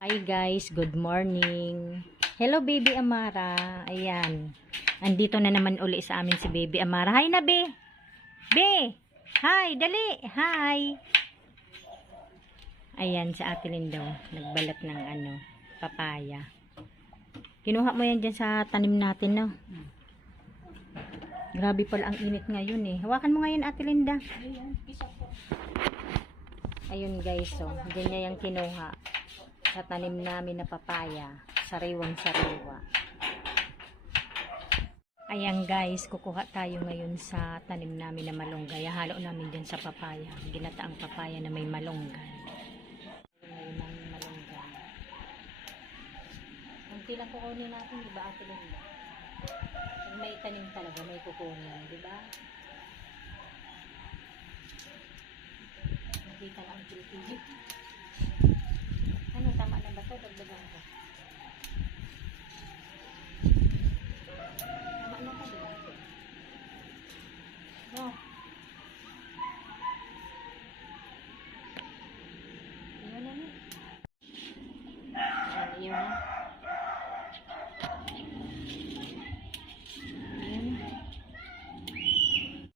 Hi guys, good morning. Hello baby Amara. Ayan. Andito na naman uli sa amin si baby Amara. Hi na be. Be. Hi, dali. Hi. Ayan si Ate Lindaw. Nagbalat ng papaya. Kinuha mo yan dyan sa tanim natin, no? Grabe pala ang init ngayon eh. Hawakan mo ngayon Ate Linda. Ayun guys, so. Ganyan yung kinuha sa tanim namin na papaya, sariwang-sariwa. Ayan guys, kukuha tayo ngayon sa tanim namin na malunggay. Halo namin dyan sa papaya, ginataang papaya na may malunggay. Ngayon namin malunggay. Unti lang kukunin natin, diba Ate Linda? Pag may tanim talaga, may kukunin, diba? Nakita na ang pilipili. Ano, tama na ba ito? Dagdagan ko. Tama na ito, diba? No. Iyon na niya. Iyon na. Iyon.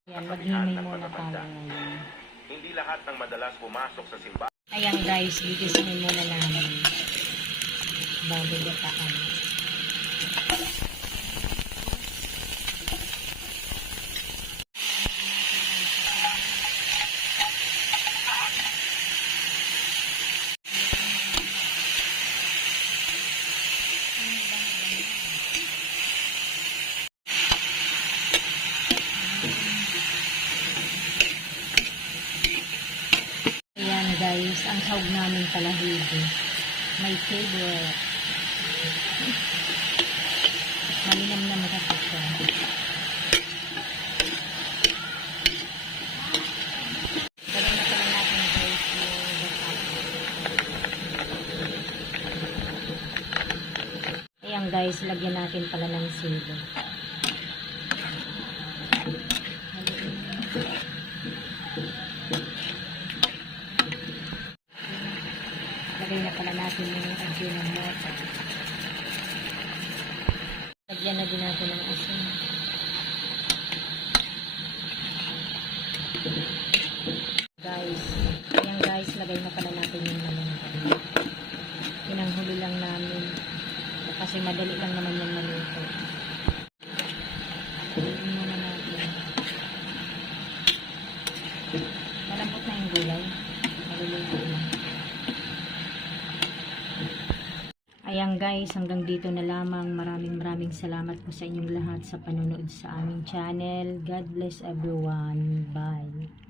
Yan, maghimay muna tayo ngayon. Hindi lahat ng madalas pumasok sa simbahan. Ayan guys, gigisingin muna namin bago gataan. Guys, ang sahog namin palahibo. My favorite. Malinam na makapit ko. Gawin na pala natin guys yung gasap. Ayan guys, lagyan natin pala ng silo. Lagay na pala natin yung Ajinomoto. Lagyan na din natin ng asin. Guys, ayan guys, lagay na pala natin yung malunggay. Pinanghuli lang namin. Kasi madali lang naman yung maluto. Lagyan muna natin. Malambot na yung gulay. Maluluto na. Ayan guys, hanggang dito na lamang. Maraming salamat po sa inyong lahat sa panonood sa aming channel. God bless everyone. Bye.